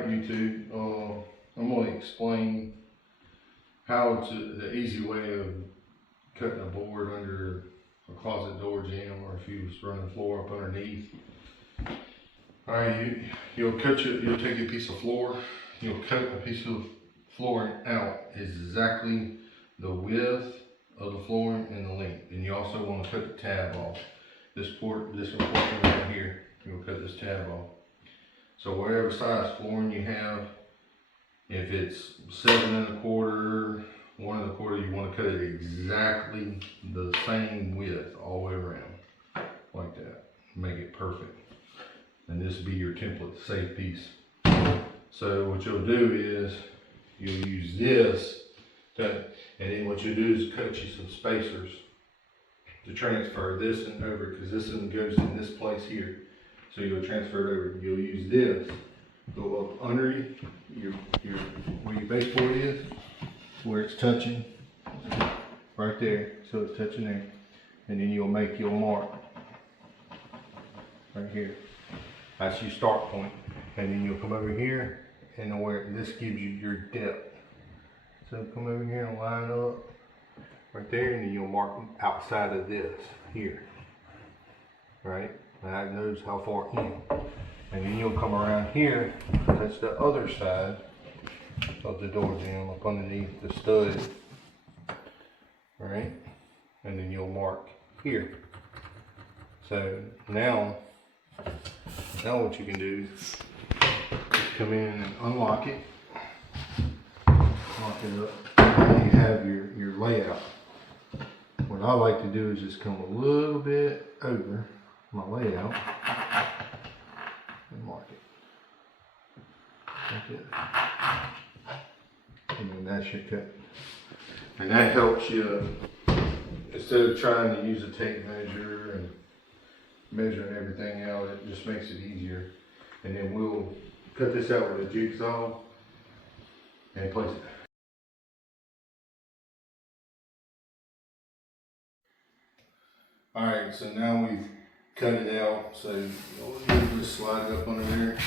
Alright YouTube, I'm going to explain how the easy way of cutting a board under a closet door jamb, or if you was running the floor up underneath. Alright, you'll take a piece of floor, you'll cut a piece of flooring out exactly the width of the flooring and the length. And you also want to cut the tab off. This portion right here, you'll cut this tab off. So whatever size flooring you have, if it's 7 1/4, 1 1/4, you want to cut it exactly the same width all the way around, like that. Make it perfect. And this will be your template to save piece. So what you'll do is you'll use this, and then what you'll do is cut you some spacers to transfer this and over, because this one goes in this place here. So you'll transfer it over. You'll use this, go up under your where your baseboard is, where it's touching, right there. So it's touching there, and then you'll make your mark right here. That's your start point, and then you'll come over here, and where this gives you your depth. So come over here and line up right there, and then you'll mark outside of this here, right? That knows how far in. And then you'll come around here, that's the other side of the door jamb, up underneath the stud, right? And then you'll mark here. So now what you can do is come in and unlock it, lock it up, and you have your layout. What I like to do is just come a little bit over my layout and mark it like that. And then that's your cut. And that helps you, instead of trying to use a tape measure and measuring everything out, it just makes it easier. And then we'll cut this out with a jigsaw and place it. Alright, so now we've cut it out, so you'll just slide it up under there,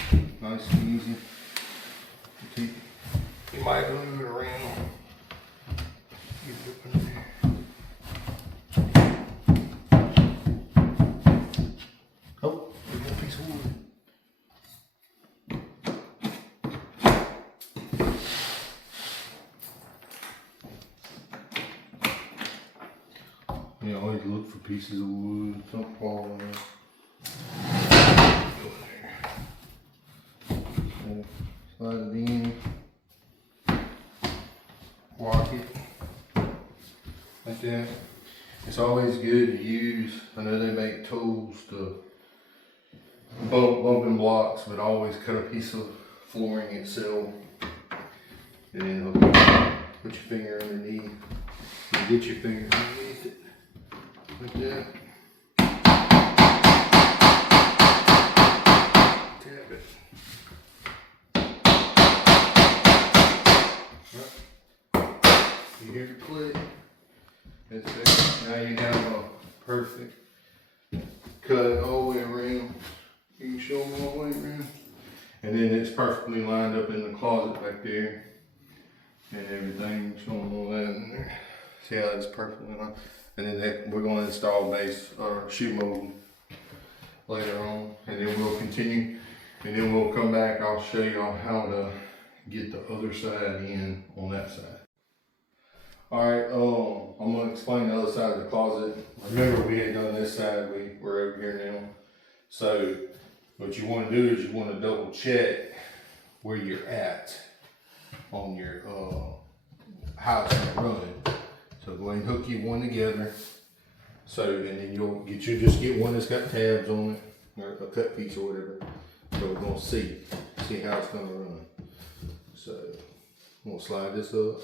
nice and easy. You might move it around. Get it up under there. Oh, there's a piece of wood. You always look for pieces of wood, don't fall on it. Go in there. And slide it in. Lock it. Like that. It's always good to use, I know they make tools to bumping blocks, but always cut a piece of flooring itself. And then put your finger underneath. And get your finger underneath it. Like that. Tap it. Right. You hear the click. That's it. Now you have a perfect cut all the way around. You can show them all the way around. And then it's perfectly lined up in the closet back there. And everything, show them all that in there. See how it's perfectly lined. And then we're going to install base or shoe mold later on, and then we'll continue, and then we'll come back. I'll show y'all how to get the other side in on that side. Alright, I'm going to explain the other side of the closet. Remember, we had done this side, we're over here now. So what you want to do is you want to double check where you're at on your how it's going to run. So go ahead and hook you one together. So, and then just get one that's got tabs on it, or a cut piece or whatever. So we're gonna see how it's gonna run. So I'm gonna slide this up.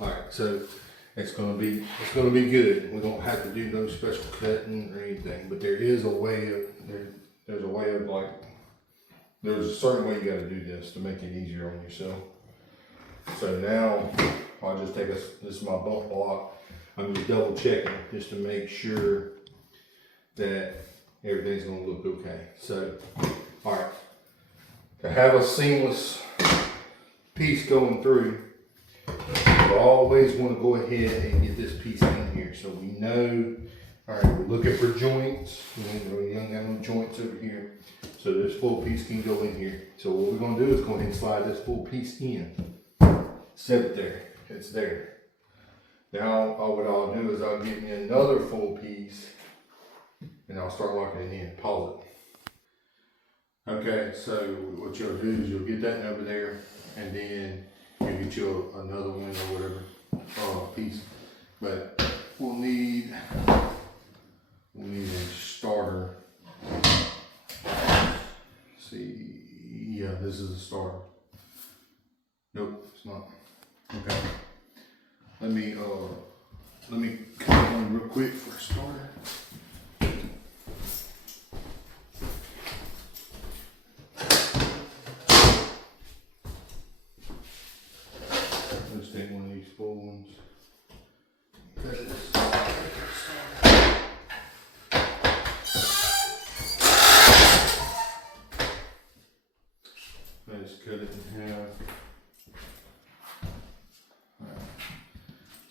All right, so it's gonna be good. We don't have to do no special cutting or anything, but there is a way of there's a way of there's a certain way you got to do this to make it easier on yourself. So now I'll just take this is my bump block. I'm just double checking just to make sure that everything's gonna look okay. So, all right, to have a seamless piece going through, we always want to go ahead and get this piece in here so we know. All right, we're looking for joints. We ain't got no joints over here, so this full piece can go in here. So what we're gonna do is go ahead and slide this full piece in. Set it there. It's there. Now, what I'll do is I'll get me another full piece, and I'll start locking it in. Pause it. Okay, so what you'll do is you'll get that over there, and then you'll get you another one or whatever piece. But we'll need a starter. Let's see, yeah, this is a starter. Nope, it's not. Okay. Let me cut one real quick for a starter. Let's take one of these full ones. Cut it. Let's cut it in half. Alright.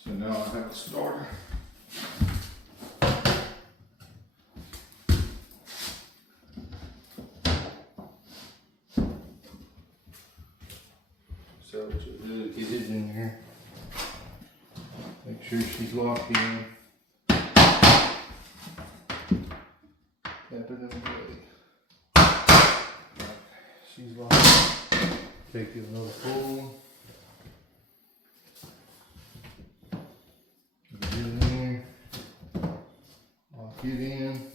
So now I have a starter. So what you do is get it in here. Make sure she's locked in. Tap it in place. She's locked. Take another pull. Get it in there. Lock it in.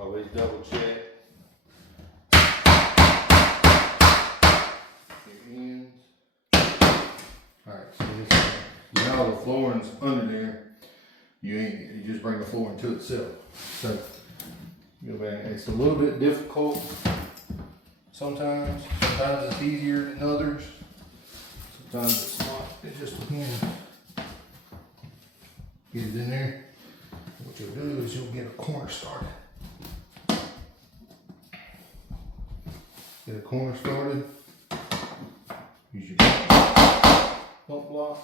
Always double check your ends. Alright, so this, now the flooring's under there. You just bring the flooring to itself. So go back. It's a little bit difficult sometimes. Sometimes it's easier than others. Sometimes it's not. It just depends. Get it in there. What you'll do is you'll get a corner started. Get a corner started. Use your bump block.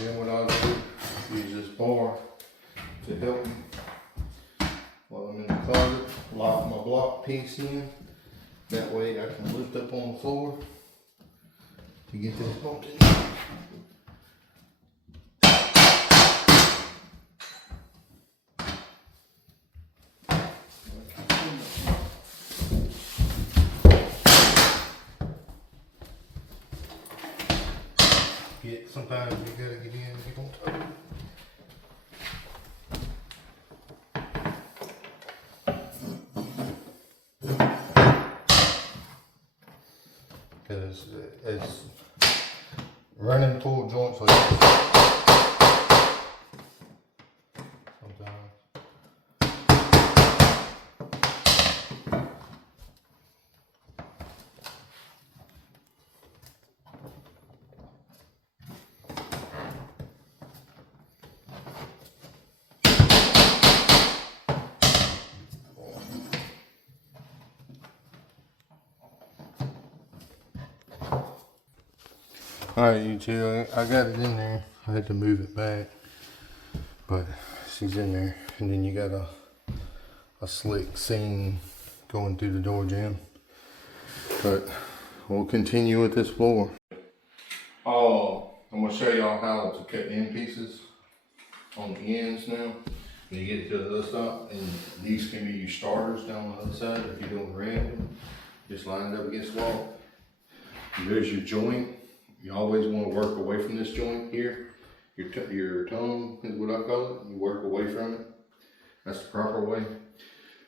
Then what I'll do is use this bar to help me while I'm in the closet. Lock my block piece in. That way I can lift up on the floor to get this bumped in. Sometimes you gotta get in and get on top. Because it's running full joints like this. Sometimes. Alright, YouTube, I got it in there. I had to move it back, but she's in there. And then you got a slick seam going through the door jamb. But we'll continue with this floor. Oh, I'm going to show y'all how to cut end pieces on the ends now. When you get to the other side, and these can be your starters down on the other side if you're doing random. Just lined up against the wall. There's your joint. You always want to work away from this joint here. Your tongue is what I call it. You work away from it. That's the proper way.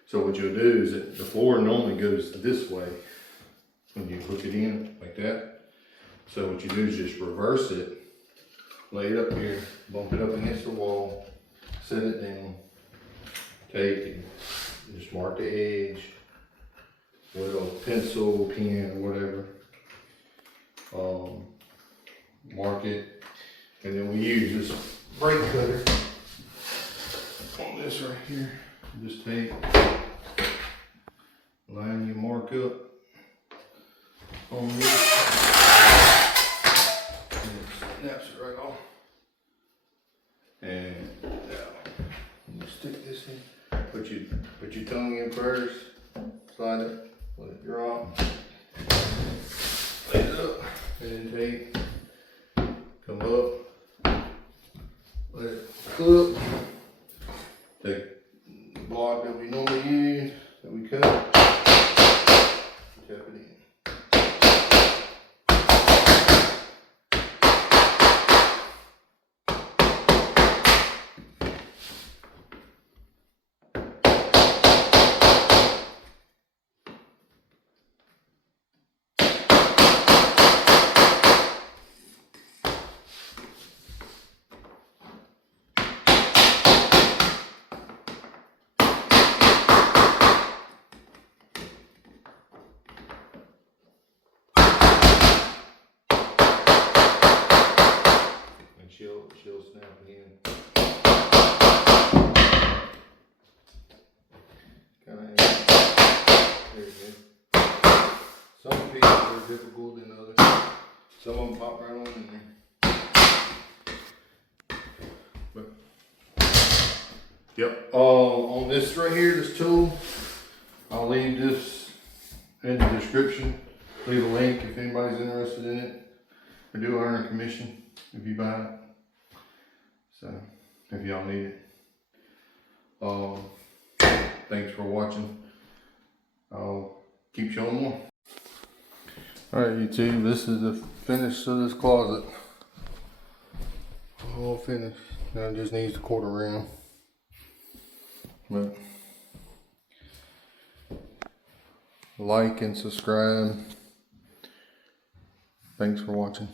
So what you'll do is that the floor normally goes this way. when you hook it in like that. So what you do is just reverse it, lay it up here, bump it up against the wall, set it down, take it, just mark the edge with a pencil, pen, or whatever. Mark it, and then we use this brake cutter on this right here. Just take, line your mark up on this, and it snaps it right off. And now, you stick this in. Put your tongue in first. Slide it. Let it drop. Lay it up. And then take. Come up. Let it cook. Take the block that we normally use, that we cut. Tap it in. She'll snap it in. There you go. Some pieces are difficult than others. Some of them pop right on in there. But, yep. On this right here, this tool, I'll leave this in the description. Leave a link if anybody's interested in it. We do earn a commission if you buy it. So, if y'all need it. Thanks for watching. I'll keep showing more. Alright YouTube, this is the finish of this closet. All finished. Now it just needs to quarter round. But like and subscribe. Thanks for watching.